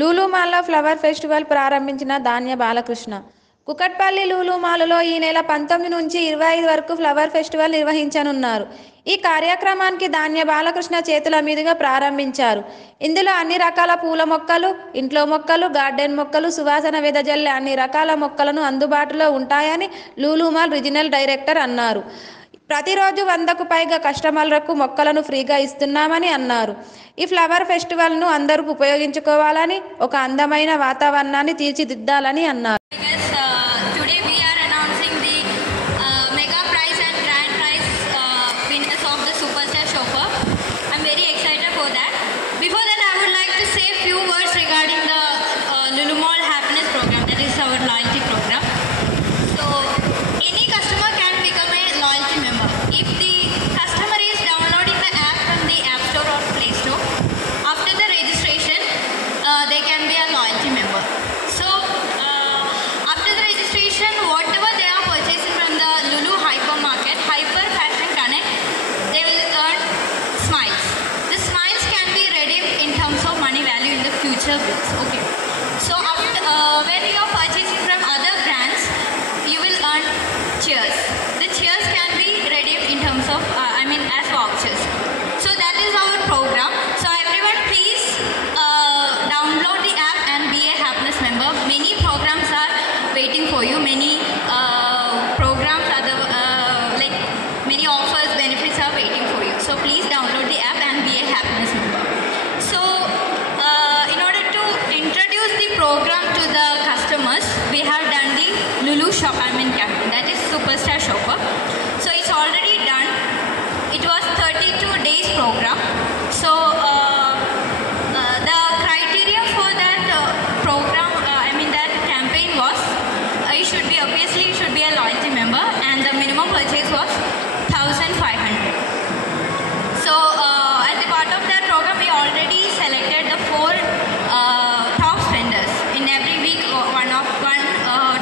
లూలు మాల్లో flower festival ప్రారంభించిన ధాన్య బాలకృష్ణ. కుకట్పల్లి లూలు మాలులో ఈ నెల 19 నుంచి 25 వరకు ఫ్లవర్ ఫెస్టివల్ నిర్వహించనున్నారు. ఈ కార్యక్రమానికి ధాన్య బాలకృష్ణ చేతుల మీదుగా ప్రారంభించారు. ఇందులో అన్ని రకాల పూల మొక్కలు, ఇంట్లో మొక్కలు, గార్డెన్ మొక్కలు, సువాసన వెదజల్లే అన్ని రకాల మొక్కలను అందుబాటులో ఉంటాయని లూలు మాల్ రీజనల్ డైరెక్టర్ అన్నారు. ప్రతిరోజు 100కు పైగా కస్టమర్లకు మొక్కలను ఫ్రీగా ఇస్తున్నామని అన్నారు. ఈ ఫ్లవర్ ఫెస్టివల్ను అందరూ ఉపయోగించుకోవాలని, ఒక అందమైన వాతావరణాన్ని తీర్చిదిద్దాలని అన్నారు. Okay. So when you are purchasing from other brands, you will earn cheers. The cheers can be redeemed in terms of, as vouchers. So that is our program. So everyone please download the app and be a happiness member. Many programs are waiting for you. Many programs, many offers, benefits are waiting for you. So please download the app and be a happiness member. So introduce the program to the customers, we have done the Lulu Shop campaign, that is Superstar Shopper. So it's already done. It was 32 days program. So the criteria for that program, that campaign was you should be a loyalty member, and the minimum purchase was 1,500. So as a part of that program, we already selected the 4 top vendors. In every week, one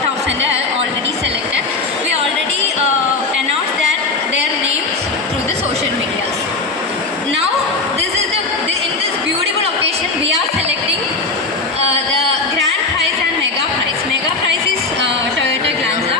top vendor already selected. We already announced that their names through the social medias. Now, in this beautiful occasion, we are selecting the grand prize and mega prize. Mega prize is Toyota Glanza.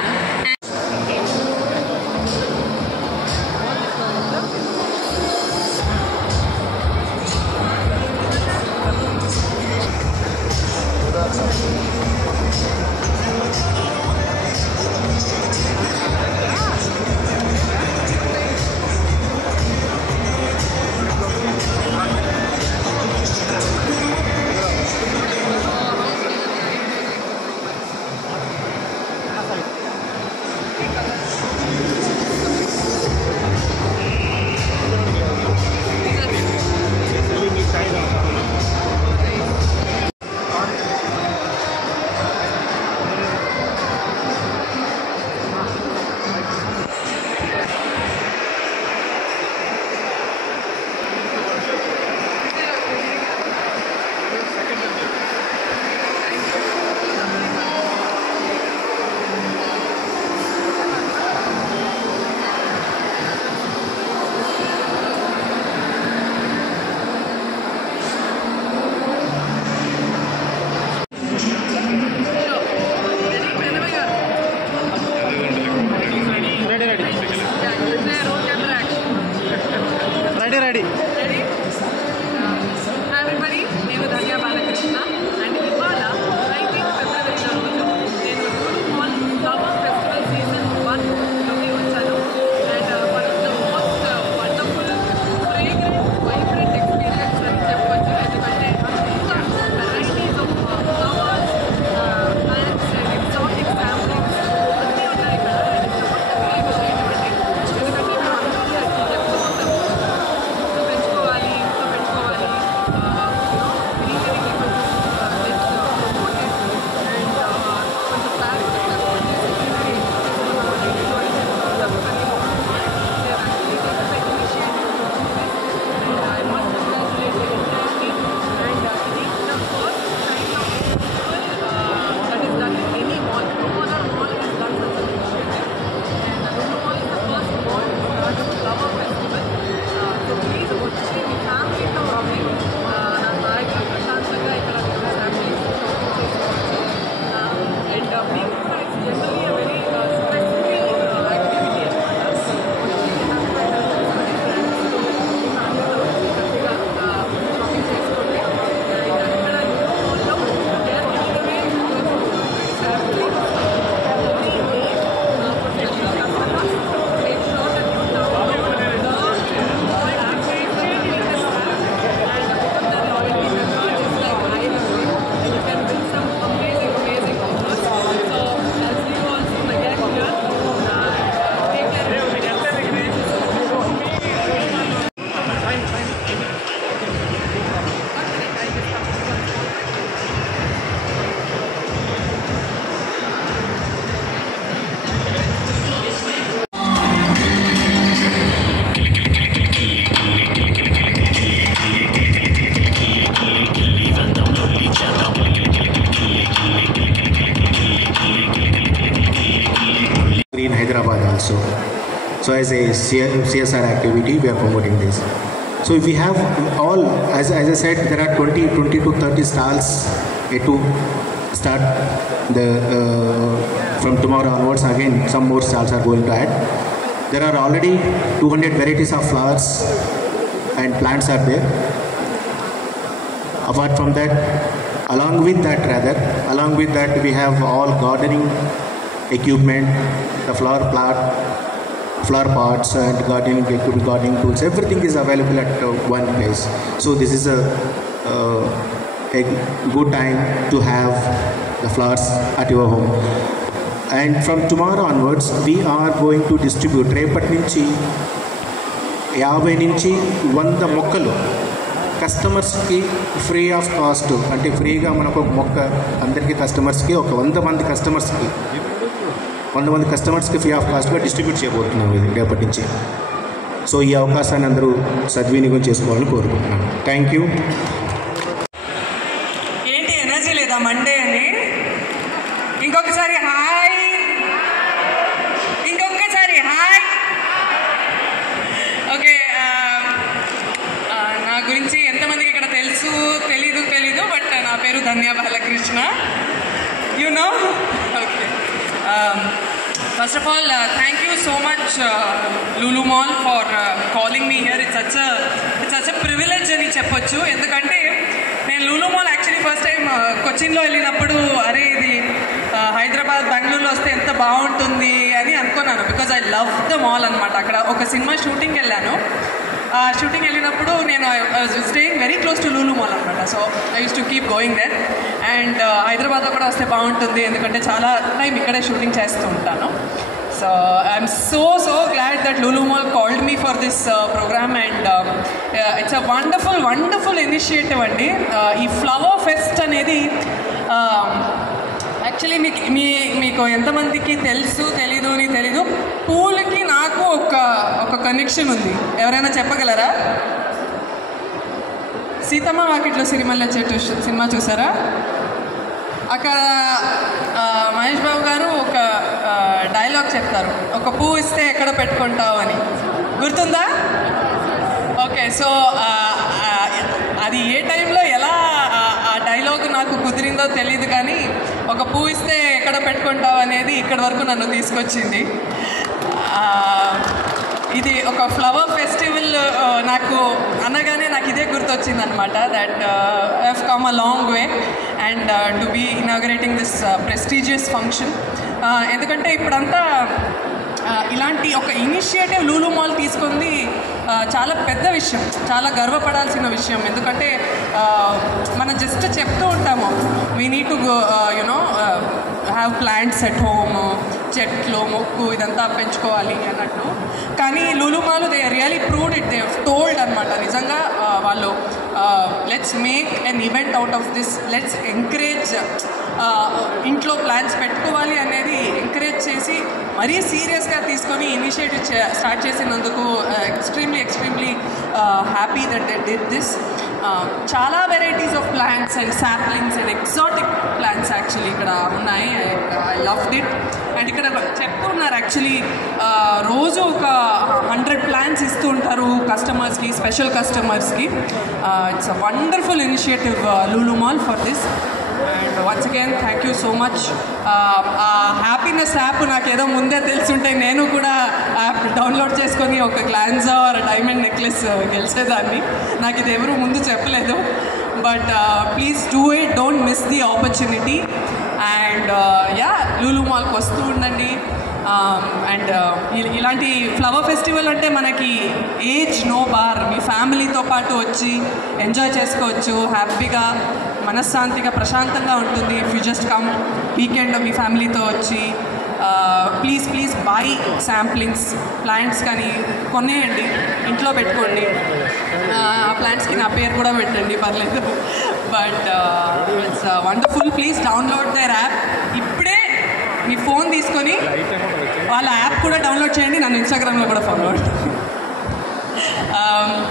Ready. Hi everybody, నేను ధాన్య బాలకృష్ణ అండ్ ఇవాళ 19 ఫిబ్రవరి రోజు నేను Lulu mall flower festival season 1 లోకి వచ్చాను. And one of the most wonderful fragrant vibrant experience అని చెప్పవచ్చు. ఎందుకంటే అంత varieties of flowers, plants and exotic samplings అన్నీ ఉన్నాయి ఇక్కడ. అండ్ ఇట్స్ వండర్ఫుల్ ఇనిషియేటివ్ అండి. ఎందుకంటే మేము అందరూ చెప్తూ ఉంటాము in Hyderabad also. So as a CSR activity, we are promoting this. So if we have all, as I said, there are 20 to 30 stalls to start the from tomorrow onwards. Again, some more stalls are going to add. There are already 200 varieties of flowers and plants are there. Apart from that, along with that, we have all gardening equipment, the flower pots and gardening equipment, gardening tools. Everything is available at one place. So this is a good time to have the flowers at your home. And from tomorrow onwards, we are going to distribute రేపటి నుంచి 50 నుంచి 100 మొక్కలు కస్టమర్స్కి free of cost, అంటే ఫ్రీగా మనకు ఒక మొక్క అందరికీ కస్టమర్స్కి ఒక 100 మంది కస్టమర్స్కి ఫ్రీ ఆఫ్ కాస్ట్గా డిస్ట్రిబ్యూట్ చేయబోతున్నాం ఇది రేపటి నుంచి. సో ఈ అవకాశాన్ని అందరూ సద్వినియోగం చేసుకోవాలని కోరుకుంటున్నాను. Thank you. ఏంటి ఎనర్జీ లేదా మండే అని? ఇంకొకసారి హాయ్, ఇంకొకసారి హాయ్. ఓకే, నా గురించి ఎంతమందికి ఇక్కడ తెలుసు తెలీదు, బట్ నా పేరు Dhanya Balakrishna. You know? Okay. First of all, thank you so much, Lulu Mall, for calling me here. It's such a privilege అని చెప్పొచ్చు. ఎందుకంటే నేను Lulu mall actually first time కొచ్చిన్లో వెళ్ళినప్పుడు అరే ఇది హైదరాబాద్ బెంగళూరులో వస్తే ఎంత బాగుంటుంది అని అనుకున్నాను. Because I love the mall అనమాట. అక్కడ ఒక సినిమా షూటింగ్ వెళ్ళాను. షూటింగ్ వెళ్ళినప్పుడు నేను staying very close to Lulu mall అనమాట. So I use to keep going there. And హైదరాబాద్లో కూడా వస్తే బాగుంటుంది ఎందుకంటే చాలా టైం ఇక్కడే షూటింగ్ చేస్తూ ఉంటాను. So I'm so glad that Lulu Mall called me for this program. And it's a wonderful initiative అండి. ఈ ఫ్లవర్ ఫెస్ట్ అనేది యాక్చువల్లీ మీకు ఎంతమందికి తెలీదు, పూలకి నాకు ఒక కనెక్షన్ ఉంది. ఎవరైనా చెప్పగలరా? సీతమ్మ వాకిట్లో సిరిమల్ల చెట్టు సినిమా చూసారా? అక్కడ మహేష్ బాబు గారు ఒక డైలాగ్ చెప్తారు, ఒక పువ్వు ఇస్తే ఎక్కడ పెట్టుకుంటావు అని. గుర్తుందా? ఓకే, సో అది ఏ టైంలో ఎలా ఆ డైలాగ్ నాకు కుదిరిందో తెలియదు, కానీ ఒక పువ్వు ఇస్తే ఎక్కడ పెట్టుకుంటావు అనేది ఇక్కడి వరకు నన్ను తీసుకొచ్చింది. ఇది ఒక ఫ్లవర్ ఫెస్టివల్ నాకు అనగానే నాకు ఇదే గుర్తొచ్చింది అనమాట. That I have come a long way and to be inaugurating this prestigious function. ఎందుకంటే ఇప్పుడంతా ఇలాంటి ఒక ఇనిషియేటివ్ లూలు మాల్ తీసుకుంది చాలా పెద్ద విషయం, చాలా గర్వపడాల్సిన విషయం. ఎందుకంటే మనం జస్ట్ చెప్తూ ఉంటాము we need to you know have plants at home, చెట్లు మొక్కు ఇదంతా పెంచుకోవాలి అన్నట్టు. కానీ Lulu mall they really proved it, they told అనమాట. నిజంగా వాళ్ళు let's make an event out of this, let's encourage ఇంట్లో ప్లాన్స్ పెట్టుకోవాలి అనేది ఎంకరేజ్ చేసి మరీ సీరియస్గా తీసుకొని ఇనిషియేటివ్ స్టార్ట్ చేసినందుకు extremely happy that they did this. చాలా varieties of plants and saplings and exotic plants actually ఇక్కడ ఉన్నాయి. I loved it. అండ్ ఇక్కడ చెప్తూ ఉన్నారు యాక్చువల్లీ రోజు ఒక 100 ప్లాంట్స్ ఇస్తూ ఉంటారు కస్టమర్స్కి, స్పెషల్ కస్టమర్స్కి. It's a wonderful initiative Lulu mall for this. And once again thank you so much. Happiness app నాకేదో ముందే తెలుసుంటే నేను కూడా యాప్ డౌన్లోడ్ చేసుకొని ఒక గ్లాన్జా ఆర్ డైమండ్ నెక్లెస్ గెలిచేదాన్ని. నాకు ఇది ఎవరు ముందు చెప్పలేదు. But please do it, don't miss the opportunity. And yeah, Lulu మాల్కి వస్తూ ఉండండి. అండ్ ఇలాంటి ఫ్లవర్ ఫెస్టివల్ అంటే మనకి ఏజ్ నో బార్. మీ ఫ్యామిలీతో పాటు వచ్చి ఎంజాయ్ చేసుకోవచ్చు, హ్యాపీగా మనశ్శాంతిగా ప్రశాంతంగా ఉంటుంది. If you just come weekend మీ ఫ్యామిలీతో వచ్చి ప్లీజ్ బై శాంప్లింగ్స్, ప్లాంట్స్ కానీ కొనేయండి, ఇంట్లో పెట్టుకోండి. ఆ ప్లాంట్స్కి నా పేరు కూడా పెట్టండి, పర్లేదు. But it's wonderful. Please download their app. ఇప్పుడే మీ ఫోన్ తీసుకొని వాళ్ళ యాప్ కూడా డౌన్లోడ్ చేయండి. నన్ను ఇన్స్టాగ్రామ్లో కూడా ఫాలో అవ్వండి.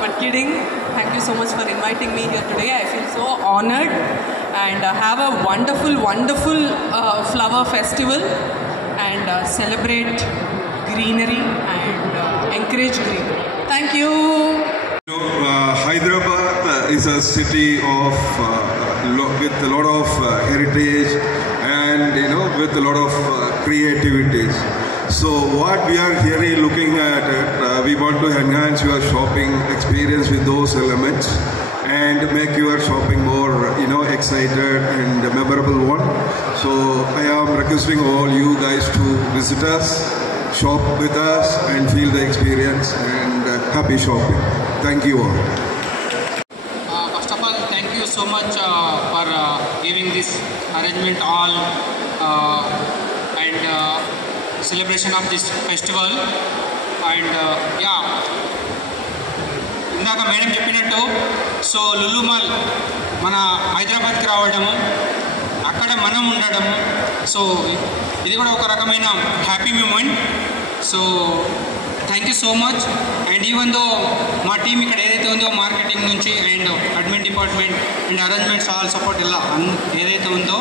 But kidding, thank you so much for inviting me here today. I feel so honored. And have a wonderful flower festival and celebrate greenery and encourage greenery. Thank you. Hyderabad is a city of with a lot of heritage and with a lot of creativity. So what we are here looking at it, we want to enhance your shopping experience with those elements and make your shopping more excited and memorable one. So I am requesting all you guys to visit us, shop with us and feel the experience and happy shopping. Thank you all. First of all, thank you so much for giving this arrangement all and celebration of this festival. And ఇందాక మేడం చెప్పినట్టు సో లులు మాల్ మన హైదరాబాద్కి రావడము, అక్కడ మనం ఉండడము, సో ఇది కూడా ఒక రకమైన happy moment. So thank you so much. And even though మా టీం ఇక్కడ ఏదైతే ఉందో మార్కెటింగ్ నుంచి and admin department and arrangements all support ఇలా ఏదైతే ఉందో,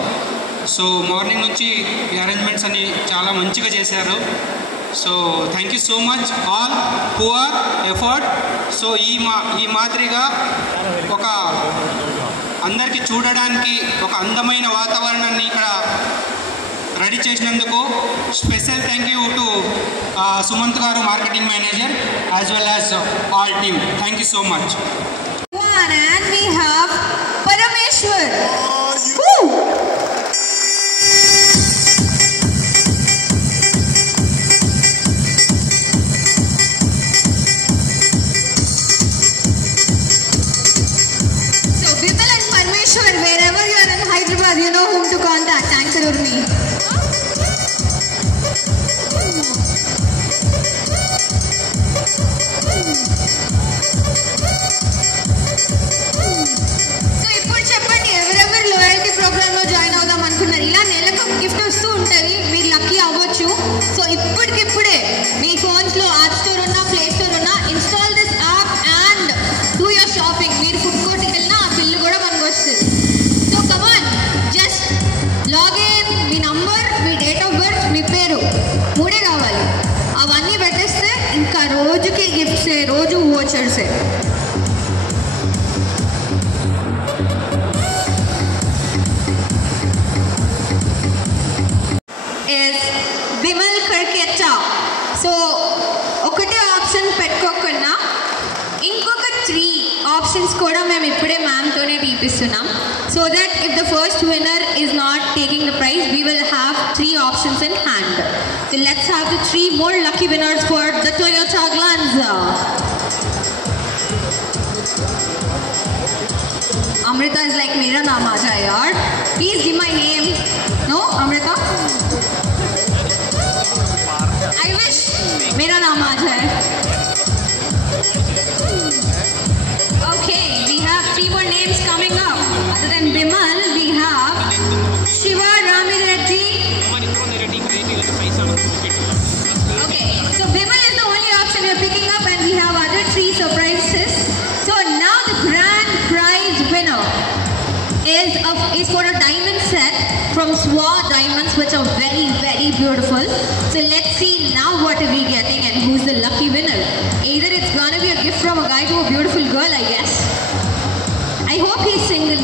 సో మార్నింగ్ నుంచి ఈ అరేంజ్మెంట్స్ అన్ని చాలా మంచిగా చేశారు. So thank you so much all who are effort. So ఈ మాదిరిగా ఒక అందరికీ చూడడానికి ఒక అందమైన వాతావరణాన్ని ఇక్కడ రెడీ చేసినందుకు special thank you to Sumanth garu, marketing manager, as well as all team. Thank you so much. And we have Parameshwar. Wherever you are in Hyderabad, you know whom to contact. Anchor Urmi. So ఇప్పుడు చెప్పండి, ఎవరెవరు loyalty programme లో జాయిన్ అవుదాం అనుకున్నారు? ఇలా నెలకు గిఫ్ట్ వస్తూ ఉంటుంది, మీరు లక్కీ అవ్వచ్చు. సో ఇప్పటికిప్పుడే మీ ఫోన్స్ లో యాప్ స్టోర్ ఉన్నా, ప్లే స్టోర్ ఉన్నా, install this app and do your shopping. మీరు ఫుడ్ కోర్ట్కి వెళ్ళినా ఆ బిల్లు కూడా మనకు వస్తుంది. లాగిన్, మీ నంబర్, మీ డేట్ ఆఫ్ బర్త్, మీ పేరు, 3 కావాలి. అవన్నీ పెట్టేస్తే ఇంకా రోజుకి గిఫ్ట్సే, రోజు వోచర్సే. బిమల్ కర్కెచ్చా. సో ఒకటే ఆప్షన్ పెట్టుకోకుండా ఇంకొక 3 ఆప్షన్స్ కూడా మేము ఇప్పుడే మ్యామ్తోనే తీపిస్తున్నాం. So that if the first winner is not taking the prize, we will have 3 options in hand. So let's have the 3 more lucky winners for the Toyota Glanza. Amrita is like, मेरा नाम आ जाए यार. Please give my name. No, Amrita? I wish मेरा नाम आ जाए. Okay, we have 3 more names coming up. Other than Bimal, we have Shiva Ramireddy. Okay, so Bimal is the only option we are picking up, and we have other 3 surprises. So now the grand prize winner is for a diamond set from Swa Diamonds, which are very, very beautiful. So let's see now what are we getting and who's the lucky winner. Either it's gonna be a gift from a guy to a beautiful girl, I guess. I hope he's single.